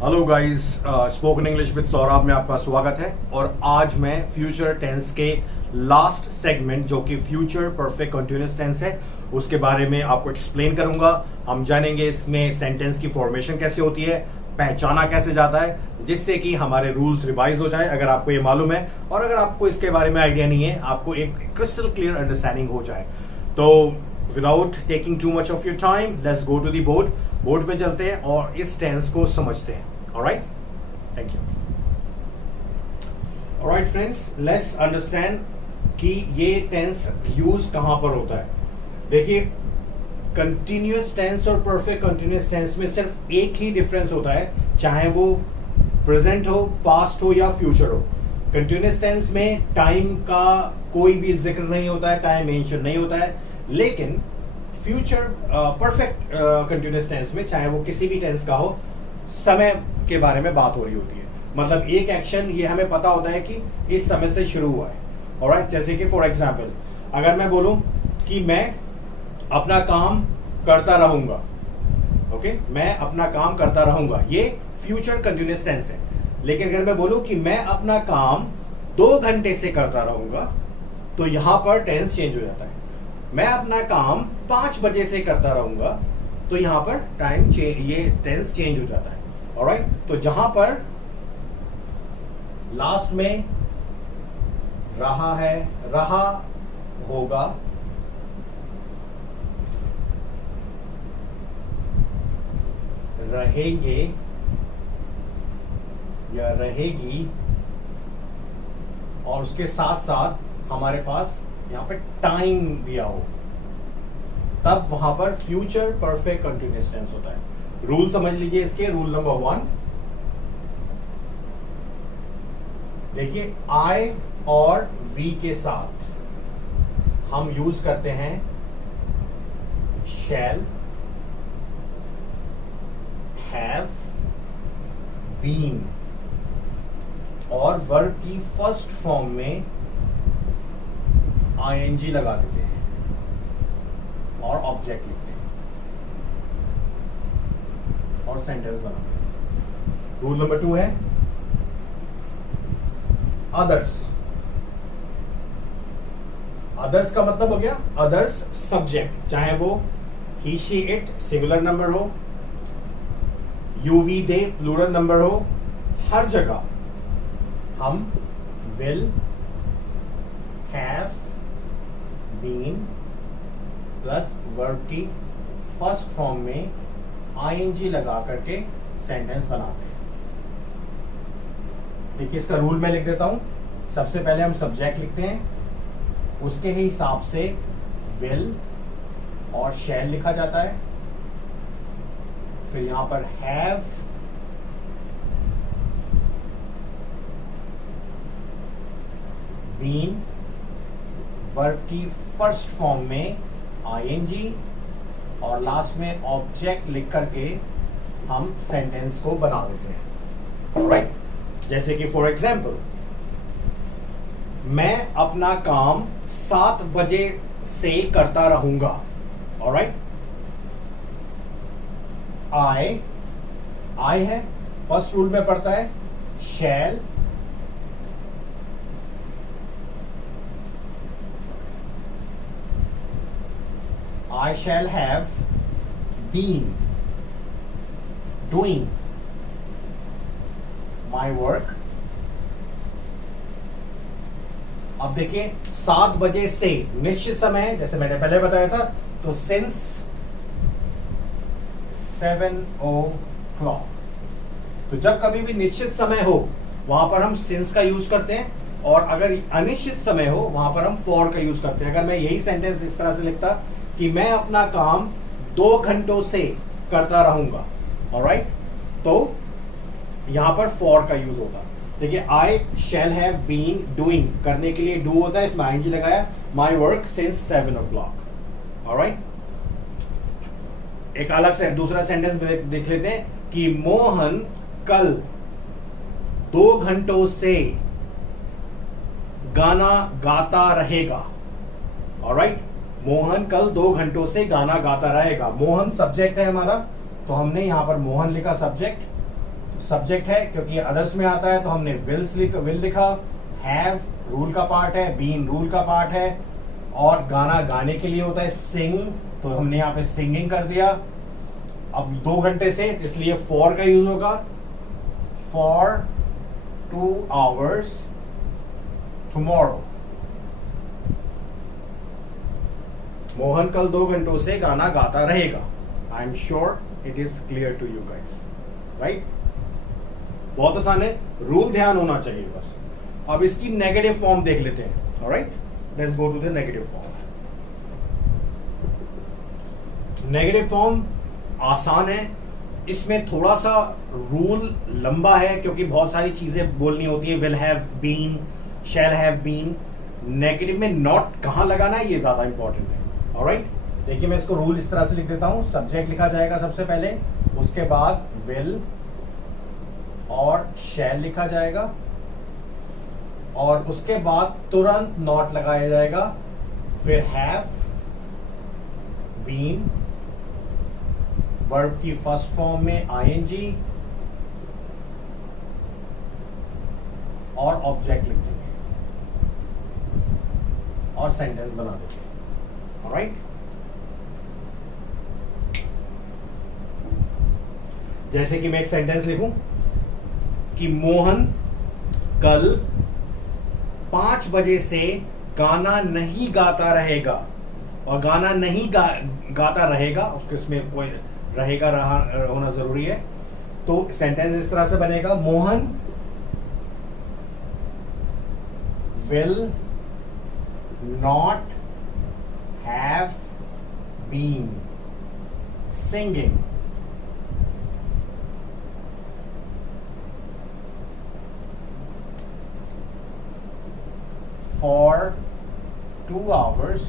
Hello guys, spoken English with Saurabh में आपका स्वागत है। और आज मैं फ्यूचर टेंस के लास्ट सेगमेंट जो कि फ्यूचर परफेक्ट कंटिन्यूअस टेंस है उसके बारे में आपको एक्सप्लेन करूंगा। हम जानेंगे इसमें सेंटेंस की फॉर्मेशन कैसे होती है, पहचाना कैसे जाता है, जिससे कि हमारे रूल्स रिवाइज हो जाए अगर आपको ये मालूम है, और अगर आपको इसके बारे में आइडिया नहीं है आपको एक क्रिस्टल क्लियर अंडरस्टैंडिंग हो जाए। तो without taking too much of your time, let's go to the board पे चलते हैं और इस टेंस को समझते हैं। Alright, thank you. Alright friends, let's understand कि ये टेंस यूज कहां पर होता है। देखिए, कंटिन्यूअस टेंस और परफेक्ट कंटिन्यूअस टेंस में सिर्फ एक ही डिफरेंस होता है, चाहे वो प्रेजेंट हो, पास्ट हो या फ्यूचर हो। कंटिन्यूअस टेंस में टाइम का कोई भी जिक्र नहीं होता है, टाइम मेंशन नहीं होता है। लेकिन फ्यूचर परफेक्ट कंटिन्यूअस टेंस में, चाहे वो किसी भी टेंस का हो, समय के बारे में बात हो रही होती है। मतलब एक एक्शन ये हमें पता होता है कि इस समय से शुरू हुआ है। ऑलराइट, जैसे कि फॉर एग्जांपल अगर मैं बोलूं कि मैं अपना काम करता रहूंगा, ओके, मैं अपना काम करता रहूंगा, ये फ्यूचर कंटिन्यूअस टेंस है। लेकिन अगर मैं बोलूं कि मैं अपना काम 2 घंटे से करता रहूंगा, तो यहां पर टेंस चेंज हो जाता है। मैं अपना काम 5 बजे से करता रहूंगा, तो यहां पर ये टेंस चेंज हो जाता है। ऑलराइट, तो जहां पर लास्ट में रहा है, रहा होगा, रहेंगे या रहेगी, और उसके साथ साथ हमारे पास यहां पे टाइम दिया हो, तब वहां पर फ्यूचर परफेक्ट कंटिन्यूअस टेंस होता है। रूल समझ लीजिए इसके। रूल नंबर 1, देखिए, आई और वी के साथ हम यूज करते हैं शैल, हैव, बीन, और वर्ब की फर्स्ट फॉर्म में आईएनजी लगा देते हैं और ऑब्जेक्ट लिखते हैं और सेंटेंस बनाते हैं। रूल नंबर 2 है अदर्स। अदर्स का मतलब हो गया अदर्स सब्जेक्ट, चाहे वो he, she, it singular number हो, you, we, they plural number हो, हर जगह हम will, have, been plus verb की फर्स्ट फॉर्म में आईएनजी लगा करके सेंटेंस बनाते हैं। देखिए, इसका रूल मैं लिख देता हूं। सबसे पहले हम सब्जेक्ट लिखते हैं, उसके ही हिसाब से विल और शैल लिखा जाता है। फिर यहां पर हैव, बीन, वर्ब की फर्स्ट फॉर्म में आईएनजी, और लास्ट में ऑब्जेक्ट लिख करके हम सेंटेंस को बना देते हैं। ऑलराइट, जैसे कि फॉर एग्जाम्पल, मैं अपना काम 7 बजे से करता रहूंगा। ऑलराइट, आई है, फर्स्ट रूल में पड़ता है शैल, I shall have been doing my work। अब देखिए, 7 बजे से निश्चित समय है, जैसे मैंने पहले बताया था, तो सिंस 7 o'clock। तो जब कभी भी निश्चित समय हो वहां पर हम सिंस का यूज करते हैं, और अगर अनिश्चित समय हो वहां पर हम फॉर का यूज करते हैं। अगर मैं यही सेंटेंस इस तरह से लिखता कि मैं अपना काम 2 घंटों से करता रहूंगा, ऑलराइट, तो यहां पर फॉर का यूज होगा। देखिए, आई शैल हैव बीन डूइंग, करने के लिए डू होता है, इसमें आईएनजी लगाया, my work since 7 o'clock। Alright, एक अलग से दूसरा सेंटेंस देख लेते हैं कि मोहन कल 2 घंटों से गाना गाता रहेगा। ऑलराइट, मोहन कल 2 घंटों से गाना गाता रहेगा। मोहन सब्जेक्ट है हमारा, तो हमने यहां पर मोहन लिखा सब्जेक्ट, सब्जेक्ट है, क्योंकि अदर्स में आता है तो हमने विल लिखा, हैव रूल का पार्ट है, बीन रूल का पार्ट है, और गाना गाने के लिए होता है सिंग, तो हमने यहाँ पे सिंगिंग कर दिया। अब 2 घंटे से, इसलिए फॉर का यूज होगा, फॉर 2 hours टुमारो। मोहन कल 2 घंटों से गाना गाता रहेगा। I am sure it is clear to you guys, right? बहुत आसान है, रूल ध्यान होना चाहिए बस। अब इसकी नेगेटिव फॉर्म देख लेते हैं। Alright, let's go to the negative form. Negative form आसान है, इसमें थोड़ा सा रूल लंबा है क्योंकि बहुत सारी चीजें बोलनी होती है। Will have been, shall have been. Negative में नॉट कहां लगाना है ये ज्यादा इंपॉर्टेंट है। ऑलराइट, देखिए मैं इसको रूल इस तरह से लिख देता हूं। सब्जेक्ट लिखा जाएगा सबसे पहले, उसके बाद विल और शैल लिखा जाएगा, और उसके बाद तुरंत नॉट लगाया जाएगा, फिर हैव बीन, वर्ब की फर्स्ट फॉर्म में आईएनजी, और ऑब्जेक्ट लिख देंगे और सेंटेंस बना देंगे। ऑलराइट, जैसे कि मैं एक सेंटेंस लिखूं कि मोहन कल 5 बजे से गाना नहीं गाता रहेगा, और गाना नहीं गाता रहेगा, उसमें कोई रहेगा होना जरूरी है। तो सेंटेंस इस तरह से बनेगा, Mohan will not have been singing for 2 hours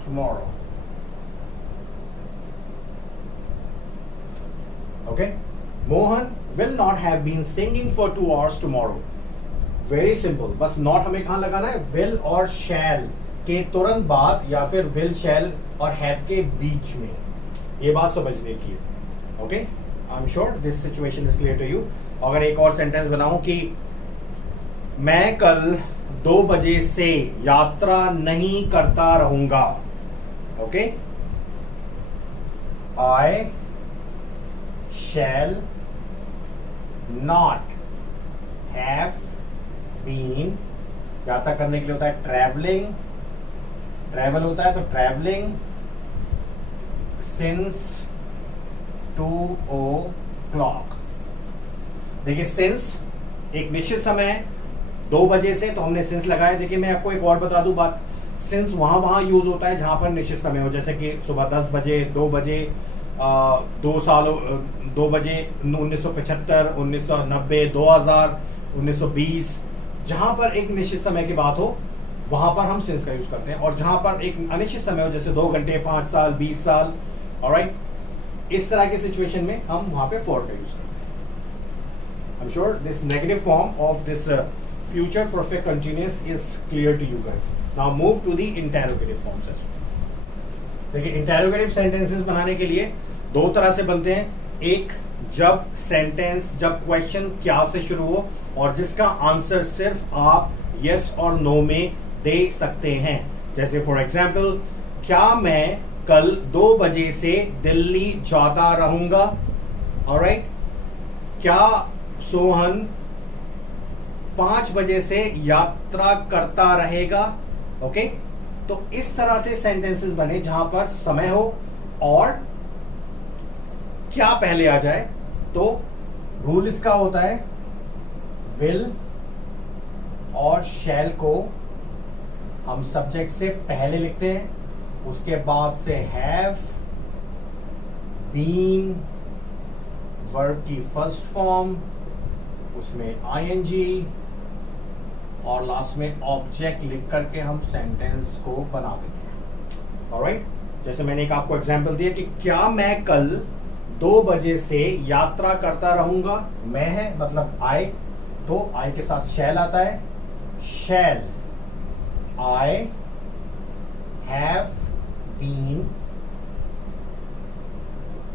tomorrow. Okay? Mohan will not have been singing for 2 hours tomorrow. Very simple. बस not हमें कहाँ लगाना है? will और shall के तुरंत बाद, या फिर will, shall और have के बीच में। ये बात समझने की है। Okay? I'm sure this situation is clear to you. अगर एक और सेंटेंस बनाऊं कि मैं कल 2 बजे से यात्रा नहीं करता रहूंगा। Okay, I shall not have been, यात्रा करने के लिए होता है ट्रैवलिंग, ट्रैवल होता है तो ट्रैवलिंग सिंस 2 o'clock। देखिए सिंस एक निश्चित समय है, 2 बजे से, तो हमने सिंस लगाया। देखिए मैं आपको एक और बता दूं बात, सिंस वहां यूज होता है जहां पर निश्चित समय हो, जैसे कि सुबह 10 बजे, 2 बजे, 2 बजे 1975, 1990, 2000, 1920, जहां पर एक निश्चित समय की बात हो वहां पर हम सिंस का यूज करते हैं। और जहां पर एक अनिश्चित समय हो, जैसे 2 घंटे, 5 साल, 20 साल, ऑलराइट, इस तरह की सिचुएशन में हम वहां पे फॉर का यूज करते हैं। आई am sure this negative form of this future perfect continuous is clear to you guys. Now move to the interrogative forms. देखिए interrogative sentences बनाने के लिए 2 तरह से बनते हैं। एक, जब सेंटेंस, जब क्वेश्चन क्या से शुरू हो और जिसका आंसर सिर्फ आप यस और नो में दे सकते हैं। जैसे फॉर एग्जाम्पल, क्या मैं कल 2 बजे से दिल्ली जाता रहूंगा? ऑलराइट, क्या सोहन 5 बजे से यात्रा करता रहेगा? ओके, तो इस तरह से सेंटेंसेस बने जहां पर समय हो और क्या पहले आ जाए। तो रूल इसका होता है, विल और शैल को हम सब्जेक्ट से पहले लिखते हैं, उसके बाद से हैव, बीन, वर्ब की फर्स्ट फॉर्म, उसमें आईएनजी, और लास्ट में ऑब्जेक्ट लिख करके हम सेंटेंस को बना देते हैं। ऑलराइट, जैसे मैंने एक आपको एग्जांपल दिया कि क्या मैं कल 2 बजे से यात्रा करता रहूंगा? मैं है मतलब आई, तो आई के साथ शैल आता है, shall I have been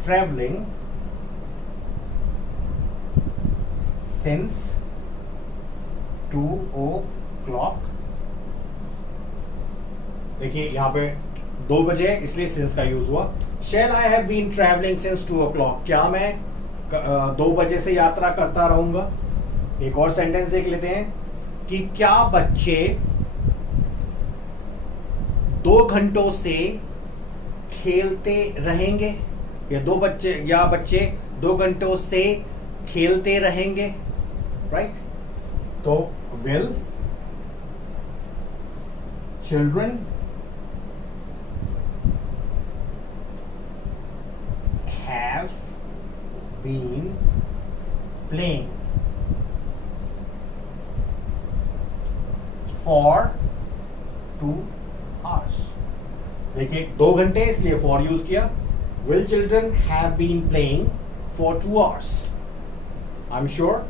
travelling since 2 o'clock। देखिए यहां पे 2 बजे इसलिए सिंस का यूज हुआ। Shall I have been travelling since 2 o'clock। क्या मैं 2 बजे से यात्रा करता रहूंगा। एक और सेंटेंस देख लेते हैं कि क्या बच्चे 2 घंटों से खेलते रहेंगे, या बच्चे 2 घंटों से खेलते रहेंगे, राइट। तो will children have been playing for 2 hours। देखिए 2 घंटे इसलिए फॉर यूज किया। Will children have been playing for 2 hours। I am sure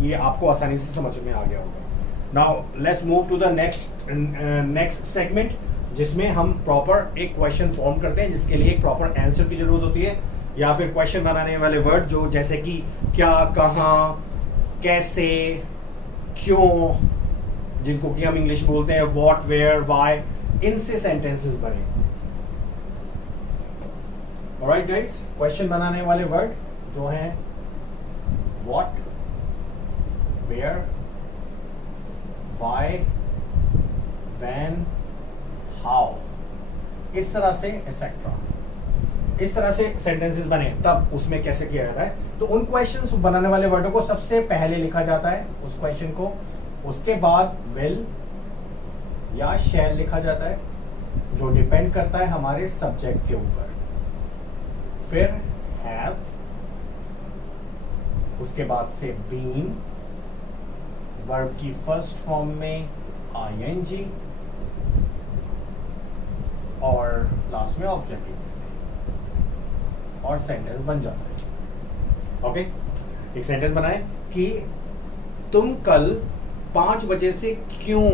ये आपको आसानी से समझ में आ गया होगा। Now let's move to the next segment, जिसमें हम प्रॉपर एक क्वेश्चन फॉर्म करते हैं, जिसके लिए एक प्रॉपर आंसर की जरूरत होती है, या फिर क्वेश्चन बनाने वाले वर्ड जो जैसे कि क्या, कहां, कैसे, क्यों, जिनको कि हम इंग्लिश बोलते हैं व्हाट, वेयर, व्हाई, इनसे सेंटेंसेस बने। ऑलराइट गाइस, क्वेश्चन बनाने वाले वर्ड जो हैं what, where, why, when, how, इस तरह से एक्सेट्रा, इस तरह से सेंटेंसेस बने, तब उसमें कैसे किया जाता है। तो उन क्वेश्चंस बनाने वाले वर्डों को सबसे पहले लिखा जाता है उस क्वेश्चन को, उसके बाद विल या शैल लिखा जाता है, जो डिपेंड करता है हमारे सब्जेक्ट के ऊपर। फिर हैव, उसके बाद से बीन, वर्ब की फर्स्ट फॉर्म में आईएनजी, और लास्ट में ऑब्जेक्टिव, और सेंटेंस बन जाता है। ओके, एक सेंटेंस बनाए कि तुम कल 5 बजे से क्यों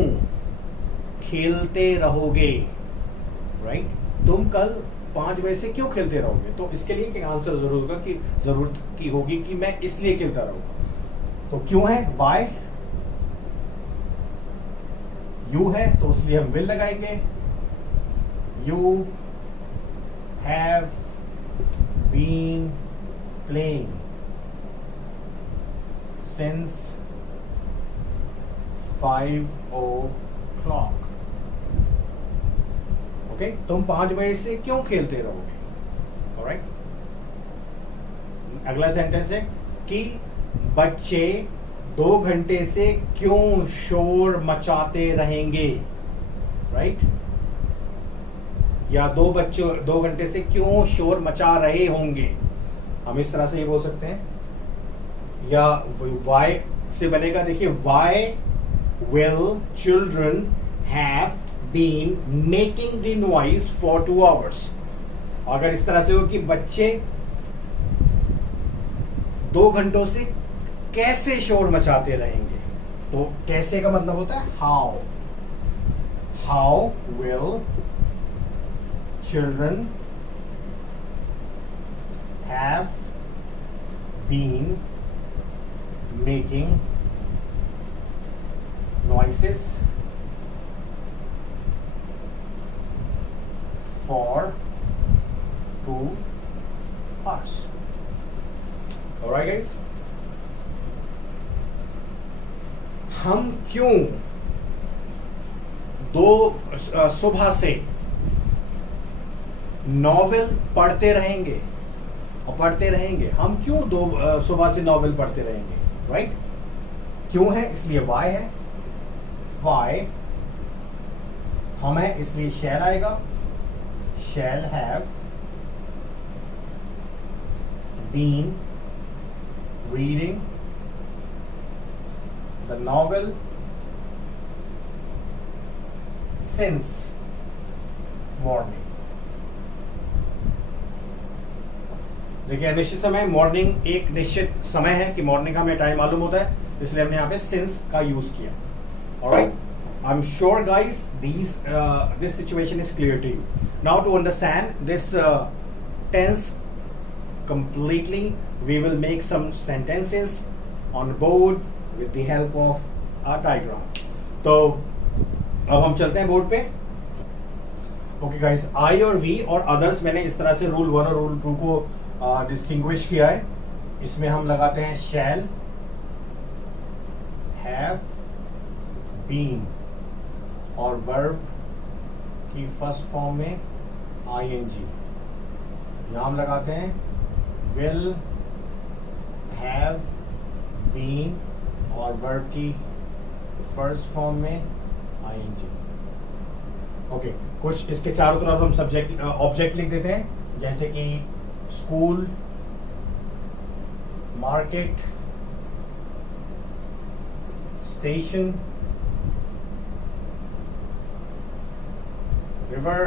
खेलते रहोगे, राइट। तुम कल 5 बजे से क्यों खेलते रहोगे, तो इसके लिए एक आंसर जरूरत की होगी कि मैं इसलिए खेलता रहूंगा। तो क्यों है वाई, यू है तो इसलिए हम विल लगाएंगे। You have been playing since 5 o'clock। Okay, तुम 5 बजे से क्यों खेलते रहोगे। ऑलराइट, अगला सेंटेंस है कि बच्चे 2 घंटे से क्यों शोर मचाते रहेंगे, राइट। या 2 घंटे से क्यों शोर मचा रहे होंगे, हम इस तरह से ये बोल सकते हैं। या वाई से बनेगा, देखिए why will children have been making the noise for 2 hours। अगर इस तरह से हो कि बच्चे 2 घंटों से कैसे शोर मचाते रहेंगे, तो कैसे का मतलब होता है how. How will children have been making noises for 2 hours। Alright guys, हम क्यों सुबह से नॉवेल पढ़ते रहेंगे हम क्यों सुबह से नॉवेल पढ़ते रहेंगे, राइट। क्यों है इसलिए वाई है, वाई हम है इसलिए शैल आएगा। Shall have been reading the novel since morning. देखिए निश्चित समय, मॉर्निंग एक निश्चित समय है कि मॉर्निंग का हमें टाइम मालूम होता है, इसलिए हमने यहाँ पे सिंस का यूज किया। Alright, I'm sure guys this situation is clear to you. Now to understand this tense completely, we will make some sentences on board with the help of a diagram. तो अब हम चलते हैं board पे. Okay guys, आई और we और others मैंने इस तरह से रूल 1 और रूल 2 को डिस्टिंग्विश किया है. इसमें हम लगाते हैं शैल हैव बीन और वर्ब की फर्स्ट फॉर्म में आईएनजी. यहां हम लगाते हैं विल हैव बीन और वर्ब की फर्स्ट फॉर्म में आईएनजी. ओके, कुछ इसके चारों तरफ हम सब्जेक्ट ऑब्जेक्ट लिख देते हैं, जैसे कि school, market, station, river,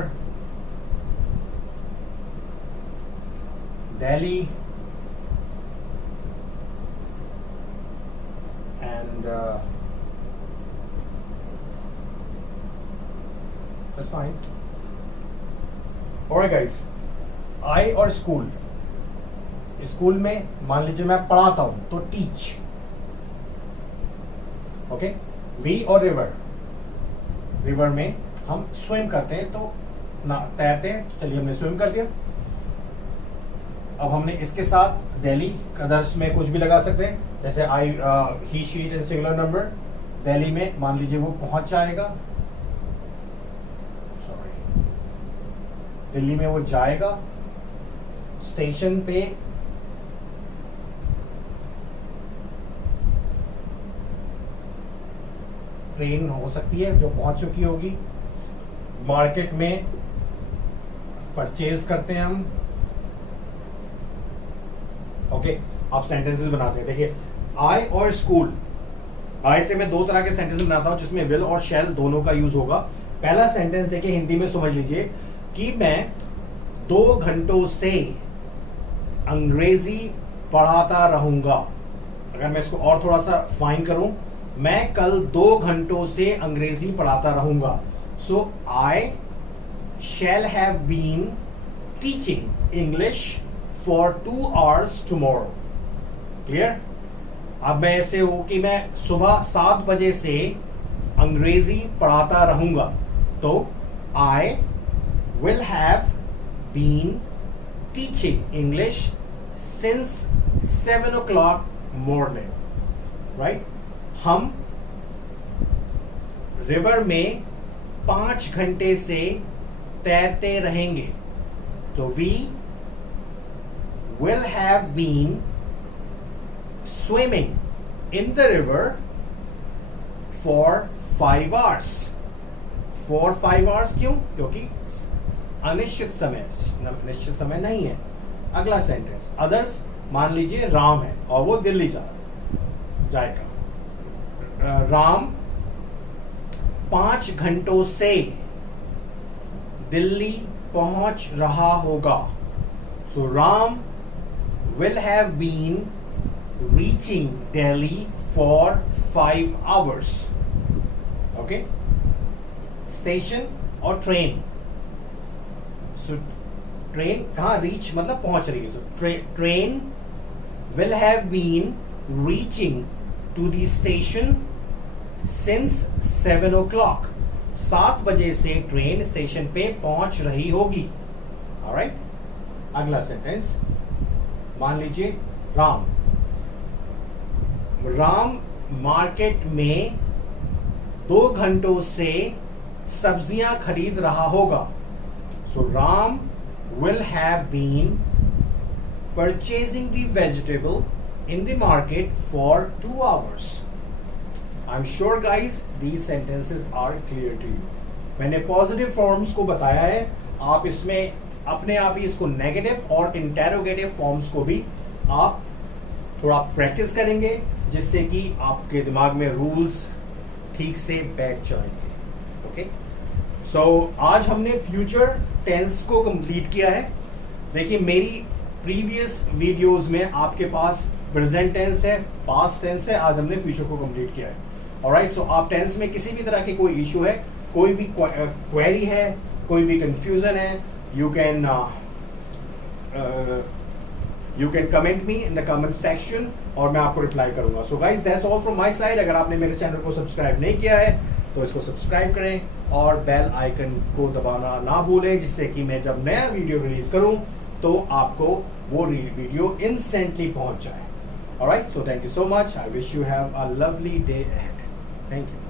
Delhi and that's fine. Alright guys, I और स्कूल. स्कूल में मान लीजिए मैं पढ़ाता हूं तो टीच. ओके, वी और रिवर. रिवर में हम स्विम करते हैं तो ना तैरते हैं. चलिए हमने स्विम कर दिया. अब हमने इसके साथ दिल्ली अदर्स में कुछ भी लगा सकते हैं, जैसे I he she in singular number. Delhi में मान लीजिए वो पहुंच जाएगा, दिल्ली में वो जाएगा. स्टेशन पे ट्रेन हो सकती है जो पहुंच चुकी होगी. मार्केट में परचेज करते हैं हम. ओके, आप सेंटेंसेस बनाते हैं. देखिए, आई और स्कूल. आई से मैं दो तरह के सेंटेंस बनाता हूं जिसमें विल और शैल दोनों का यूज होगा. पहला सेंटेंस देखिए, हिंदी में समझ लीजिए कि मैं 2 घंटों से अंग्रेजी पढ़ाता रहूंगा. अगर मैं इसको और थोड़ा सा फाइन करूं, मैं कल 2 घंटों से अंग्रेजी पढ़ाता रहूंगा. So I shall have been teaching English for 2 hours tomorrow. Clear? अब मैं ऐसे हो कि मैं सुबह 7 बजे से अंग्रेजी पढ़ाता रहूंगा, तो आई will have been teaching English since 7 o'clock morning. Right? हम रिवर में 5 घंटे से तैरते रहेंगे, तो we will have been swimming in the river for 5 hours. For 5 hours क्यों? क्योंकि अनिश्चित समय, निश्चित समय नहीं है. अगला सेंटेंस, अदर्स. मान लीजिए राम है और वो दिल्ली जाएगा. राम 5 घंटों से दिल्ली पहुंच रहा होगा. So Ram will have been reaching Delhi for 5 hours. Okay, station और ट्रेन. सो ट्रेन कहाँ, रीच मतलब पहुंच रही है. So train will have been reaching to the station since 7 o'clock. 7 बजे से ट्रेन स्टेशन पे पहुंच रही होगी. ऑलराइट, अगला सेंटेंस. मान लीजिए राम मार्केट में 2 घंटों से सब्जियां खरीद रहा होगा. So Ram will have been purchasing the vegetable in the market for 2 hours. I'm sure guys these sentences are clear to you. मैंने पॉजिटिव फॉर्म्स को बताया है. आप इसमें अपने आप ही इसको नेगेटिव और इंटेरोगेटिव फॉर्म्स को भी आप थोड़ा प्रैक्टिस करेंगे, जिससे कि आपके दिमाग में रूल्स ठीक से बैठ जाएंगे. ओके, सो आज हमने फ्यूचर टेंस को कंप्लीट किया है. देखिए, मेरी प्रीवियस वीडियोस में आपके पास प्रेजेंट टेंस है, पास्ट टेंस है. आज हमने फ्यूचर को कंप्लीट किया है. ऑलराइट, सो आप टेंस में किसी भी तरह की कोई इशू है, कोई भी क्वेरी है, कोई भी कंफ्यूजन है, you you can comment me in the comment section और मैं आपको रिप्लाई करूंगा. So guys that's all from my side. अगर आपने मेरे चैनल को सब्सक्राइब नहीं किया है तो इसको सब्सक्राइब करें और बेल आइकन को दबाना ना भूलें, जिससे कि मैं जब नया वीडियो रिलीज करूं तो आपको वो वीडियो इंस्टेंटली पहुंच जाए. Alright, so thank you so much. I wish you have a lovely day ahead. Thank you.